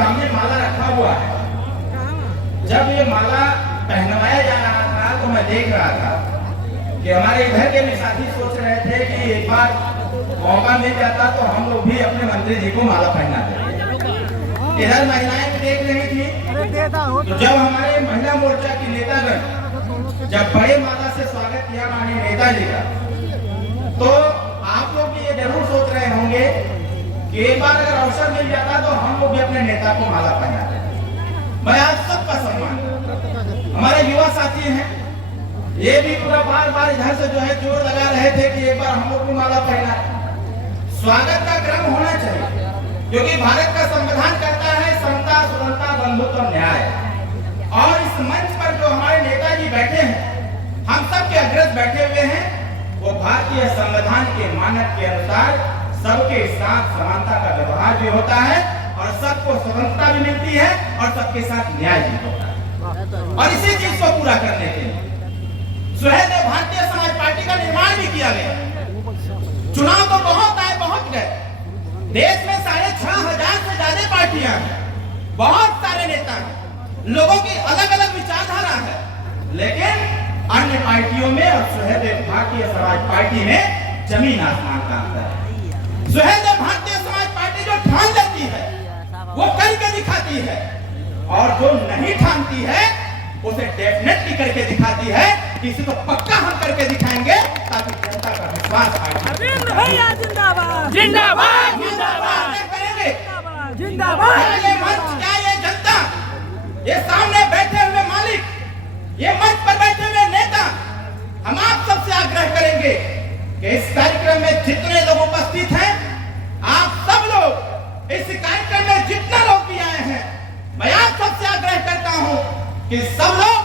सामने माला रखा हुआ है। जब ये माला पहनवाया जा रहा था तो मैं देख रहा था कि हमारे इधर के भी साथी सोच रहे थे कि एक बार मौका मिल जाता तो हम लोग भी अपने मंत्री जी को माला पहना देते। इधर महिलाएं भी देख रही थी, तो जब हमारे महिला मोर्चा की नेतागण जब बड़े माला से स्वागत किया माननीय नेताजी का, तो आप लोग भी ये जरूर सोच रहे होंगे कि एक बार अगर अवसर मिल जाता तो हम लोग भी अपने नेता को माला पहना देते। मैं आज सबका सम्मान, हमारे युवा साथी हैं, ये भी पूरा बार बार इधर से जो है जोर लगा रहे थे कि एक बार हम लोग को माला पहना। स्वागत का क्रम होना चाहिए, क्योंकि भारत का संविधान कहता है समता, सुरक्षा, बंधुत्व, न्याय। और इस मंच पर जो हमारे नेताजी बैठे हैं, हम सब के अग्रज बैठे हुए हैं, वो भारतीय संविधान के मानक के अनुसार सबके साथ समानता का व्यवहार भी होता है और सबको स्वतंत्रता भी मिलती है और सबके साथ न्याय भी होता है। और इसी चीज को पूरा करने के लिए सुहेल भारतीय समाज पार्टी का निर्माण भी किया गया। चुनाव तो बहुत आए, बहुत गए, देश में 6,500 से ज्यादा पार्टियां हैं, बहुत सारे नेता हैं, लोगों की अलग अलग विचारधारा है, लेकिन अन्य पार्टियों में और सुहेल भारतीय समाज पार्टी में जमीन आसमान का अंतर है। सुहेल भारतीय समाज पार्टी जो ठान लेती है वो करके दिखाती है, और जो नहीं ठानती है उसे डेफिनेटली करके दिखाती है। किसी को पक्का हम करके दिखाएंगे ताकि जनता का विश्वास जिंदाबाद जिंदाबाद जिंदाबाद करेंगे। जिंदाबाद ये मंच, क्या ये जनता, ये सामने बैठे हुए मालिक, ये मंच पर बैठे हुए नेता, हम आप सबसे आग्रह करेंगे कि इस कार्यक्रम में जितने लोग उपस्थित हैं, आप सब लोग इस कार्यक्रम में जितने लोग भी आए हैं, मैं आप सबसे आग्रह करता हूं कि सब लोग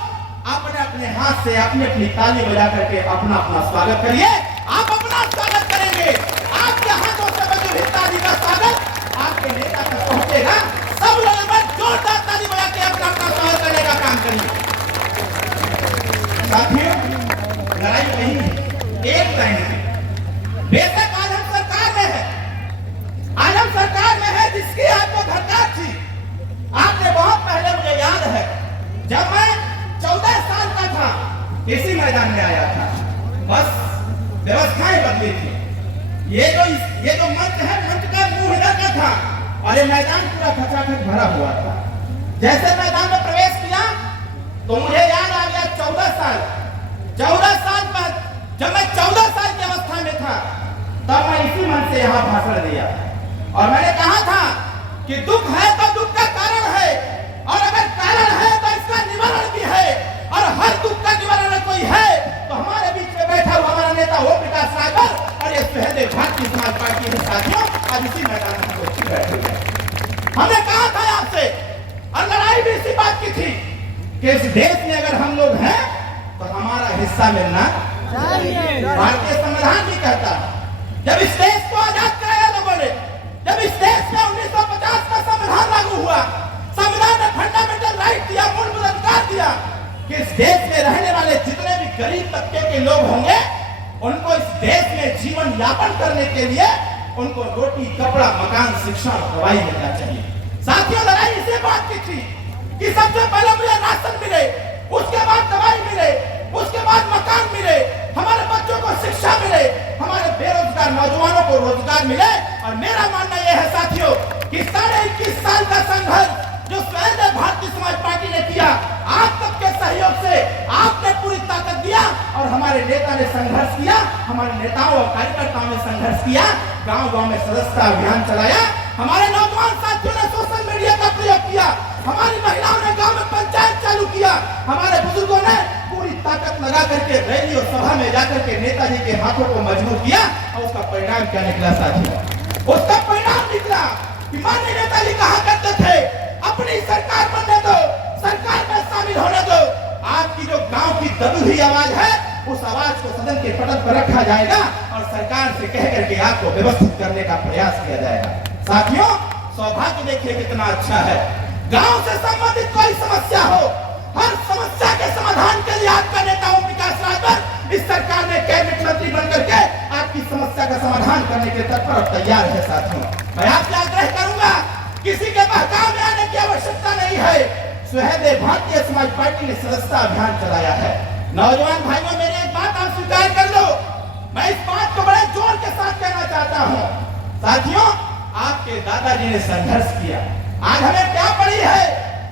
अपने अपने हाथ से अपनी अपनी ताली बजा करके अपना अपना स्वागत करिए। आप अपना स्वागत करेंगे, आपके हाथों से बजी हुई ताली का स्वागत आपके नेता तक पहुंचेगा। सब लोग जोरदार ताली बजा के अपना अपना स्वागत करने का काम करिए। साथियों, लड़ाई नहीं है, एक लाइन है। बेशक आज हम सरकार में है, आज हम सरकार में है जिसकी आपको घरदार थी। आपने बहुत पहले, मुझे याद है, जब मैं 14 साल का था, इसी मैदान में आया था, बस व्यवस्थाएं बदली थी। ये जो मंच है, मंच का मुंह इधर का था और ये मैदान पूरा खचाखच भरा हुआ था। जैसे मैदान में प्रवेश किया तो मुझे याद आ गया 14 साल बाद, जब मैं 14 साल की अवस्था में था, तब मैं इसी मंच से यहाँ भाषण दिया और मैंने कहा था कि दुख है तो दुख का कारण है, और अगर कारण है तो इसका निवारण भी है, और हर दुख का निवारण कोई है तो हमारे बीच में बैठा हुआ हमारा नेता ओम प्रकाश रावत और ये सुहेल भारतीय समाज पार्टी के साथियों आज इसी मैदान में बैठे हुए। हमने कहा था आपसे, और लड़ाई भी इसी बात की थी कि इस देश में अगर हम लोग हैं तो हमारा हिस्सा मिलना चाहिए। भारतीय संविधान भी कहता है, जब इस देश को आजाद कराया लोगों ने, जब इस देश में 1950 का संविधान लागू हुआ, संविधान ने फंडामेंटल राइट दिया, मूलभूत अधिकार दिया कि इस देश में रहने वाले जितने भी गरीब तबके के लोग होंगे, उनको इस देश में जीवन यापन करने के लिए उनको रोटी, कपड़ा, मकान, शिक्षा और दवाई मिलना चाहिए। साथियों, लड़ाई इसी बात की थी कि सबसे पहले मुझे राशन मिले, उसके बाद दवाई मिले, उसके बाद मकान मिले, हमारे बच्चों को शिक्षा मिले, हमारे बेरोजगार नौजवानों को रोजगार मिले। और मेरा मानना यह है साथियों कि 21.5 साल का संघर्ष जो सुहेल भारतीय समाज पार्टी ने किया, आप सबके सहयोग से आपने पूरी ताकत दिया और हमारे नेता ने संघर्ष किया, हमारे नेताओं और कार्यकर्ताओं ने संघर्ष किया, गांव-गांव में सदस्यता अभियान चलाया, हमारे नौजवान साथियों ने सोशल मीडिया का प्रयोग किया, हमारी महिलाओं ने गांव में पंचायत चालू किया, हमारे बुजुर्गों ने पूरी ताकत लगा करके रैली और सभा में जाकर के नेताजी के हाथों को मजबूत किया। और उसका परिणाम क्या निकला साथियों? उसका परिणाम निकला कि माननीय नेताजी कहा करते थे, अपनी सरकार बनने दो, सरकार में शामिल होने दो, आपकी जो गांव की दबी हुई आवाज है, उस आवाज को सदन के पटल पर रखा जाएगा और सरकार से कह करके आपको व्यवस्थित करने का प्रयास किया जाएगा। साथियों, सौभाग्य देखिए कितना अच्छा है, गांव से संबंधित कोई समस्या हो, हर समस्या के समाधान के लिए आपका नेता ओम प्रकाश रावत इस सरकार में कैबिनेट मंत्री बनकर के आपकी समस्या का समाधान करने के तत्पर और तैयार है। साथियों, मैं आपसे आग्रह करूंगा, किसी के बहकावे में आने सुहेलदेव भारतीय समाज पार्टी ने सदस्यता अभियान चलाया है। नौजवान भाइयों, मेरी एक बात आप स्वीकार कर लो, मैं इस बात को बड़े जोर के साथ कहना चाहता हूँ। साथियों, आपके दादाजी ने संघर्ष किया, आज हमें क्या पड़ी है?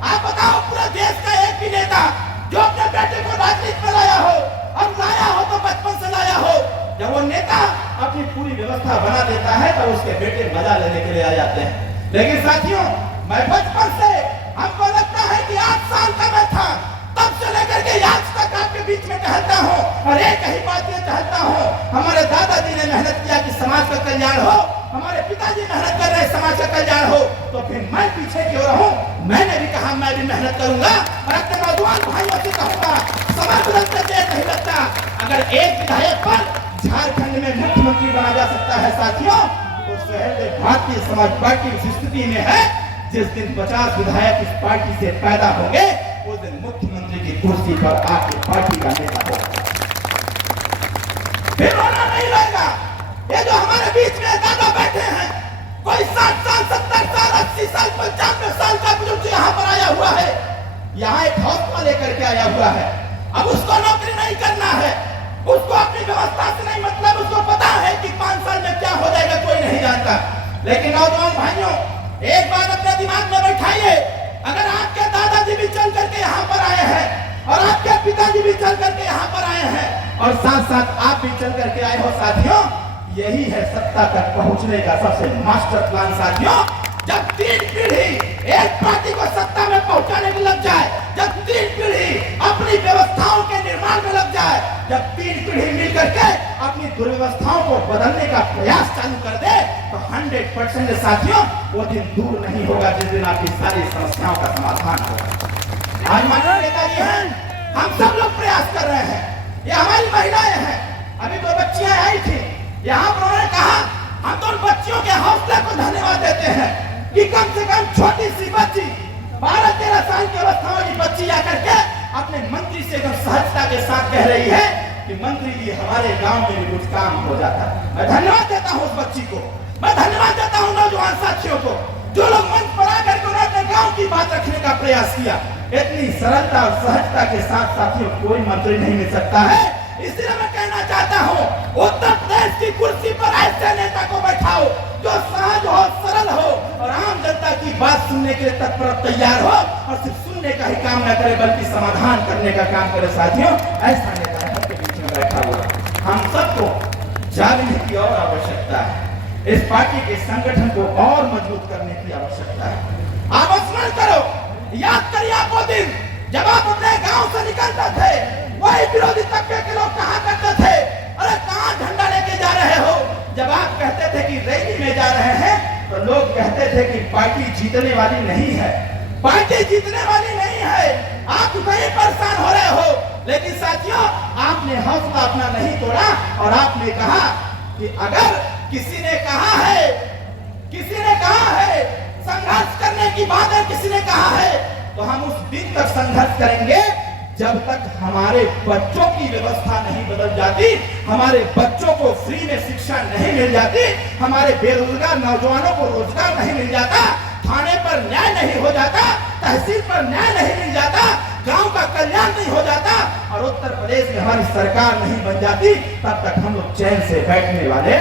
आप बताओ, पूरे देश का एक भी नेता जो अपने बेटे को राजनीति में लाया हो, और लाया हो तो बचपन से लाया हो, जब वो नेता अपनी पूरी व्यवस्था बना देता है तो उसके बेटे मजा लेने के लिए आ जाते हैं। लेकिन साथियों, मैं बचपन से, हमको लगता है कि 8 साल का मैं था, तब से लेकर के आज तक आपके बीच में टहलता हूँ और एक ही बात ये चाहता हूँ, हमारे दादाजी ने मेहनत किया कि समाज का कल्याण हो, हमारे पिताजी मेहनत कर रहे समाज का कल्याण हो, तो फिर मैं पीछे क्यों रहूं? मैंने भी कहा मैं भी मेहनत करूंगा और अपने नौजवान भाइयों से कहूंगा, समय बदलते देर नहीं लगता। अगर एक विधायक पर झारखंड में मुख्यमंत्री बना जा सकता है साथियों, तो सुहेलदेव भारतीय समाज पार्टी उस स्थिति में है, जिस दिन 50 विधायक इस पार्टी से पैदा होंगे, उस दिन मुख्यमंत्री की कुर्सी पर आपकी पार्टी का नेता होगा। फिर होना नहीं लगेगा। ये जो हमारे बीच में दादा बैठे हैं, कोई 60 साल, 70 साल, 80 साल, 95 साल का बुजुर्ग यहाँ पर आया हुआ है, यहाँ एक हौसला लेकर के आया हुआ है। अब उसको नौकरी नहीं करना है, उसको अपनी व्यवस्था से नहीं मतलब, उसको पता है कि 5 साल में क्या हो जाएगा कोई नहीं जानता। लेकिन नौजवान भाइयों, एक बात अपने दिमाग में बैठाइए, अगर आपके दादाजी भी चल करके यहाँ पर आए हैं और आपके पिताजी भी चल करके यहाँ पर आए हैं और साथ साथ आप भी चल करके आए हो साथियों, यही है सत्ता तक पहुंचने का सबसे मास्टर प्लान साथियों। जब 3 पीढ़ी एक पार्टी को सत्ता में पहुंचाने में लग जाए, जब 3 पीढ़ी अपनी व्यवस्थाओं के निर्माण में लग जाए, जब 3 पीढ़ी मिलकर के अपनी दुर्व्यवस्थाओं को बदलने का प्रयास चालू कर दे, तो 100% साथियों वो दिन दूर नहीं होगा जिस दिन आपकी सारी समस्याओं का समाधान होगा। आज माननीय नेताजी हैं, हम सब लोग प्रयास कर रहे हैं, ये हमारी महिलाएं हैं, अभी 2 बच्चियां आई थी, यहाँ पर उन्होंने कहा, हम तो उन बच्चियों के हौसले को धन्यवाद देते हैं कि कम से कम छोटी सी बच्ची 12-13 साल की अवस्था वाली बच्ची आकर के अपने मंत्री से एकदम सहजता के साथ कह रही है कि मंत्री जी हमारे गांव में भी कुछ काम हो जाता है। मैं धन्यवाद देता हूँ उस बच्ची को, मैं धन्यवाद देता हूँ नौजवान साथियों को, जो लोग मंच पर आकर के उन्होंने अपने गाँव की बात रखने का प्रयास किया। इतनी सरलता और सहजता के साथ साथियों कोई मंत्री नहीं मिल सकता है। इसलिए मैं कहना चाहता हूँ, उत्तर प्रदेश की कुर्सी पर ऐसे नेता को बैठाओ जो सहज हो, सरल हो और आम जनता की बात सुनने के लिए तत्पर तैयार हो और सिर्फ सुनने का ही काम न करे बल्कि समाधान करने का काम करे साथियों। ऐसा नेता सबके बीच में बैठा हुआ, हम सबको जागने की और आवश्यकता है, इस पार्टी के संगठन को और मजबूत करने की आवश्यकता है। आप स्मरण करो, याद करिए आप वो दिन जब आप अपने गांव से निकलते थे, वही विरोधी तबके के लोग कहा करते थे, अरे कहाँ झंडा लेके जा रहे हो? जब आप कहते थे कि रैली में जा रहे हैं, तो लोग कहते थे कि पार्टी जीतने वाली नहीं है, पार्टी जीतने वाली नहीं है, आप कहीं परेशान हो रहे हो। लेकिन साथियों, आपने हौसला अपना नहीं तोड़ा और आपने कहा कि अगर किसी ने कहा है संघर्ष करने की बात है, किसी ने कहा है, तो हम उस दिन तक संघर्ष करेंगे जब तक हमारे बच्चों की व्यवस्था नहीं बदल जाती, हमारे बच्चों को फ्री में शिक्षा नहीं मिल जाती, हमारे बेरोजगार नौजवानों को रोजगार नहीं मिल जाता, थाने पर न्याय नहीं हो जाता, तहसील पर न्याय नहीं मिल जाता, गांव का कल्याण नहीं हो जाता और उत्तर प्रदेश में हमारी सरकार नहीं बन जाती, तब तक हम लोग चैन से बैठने वाले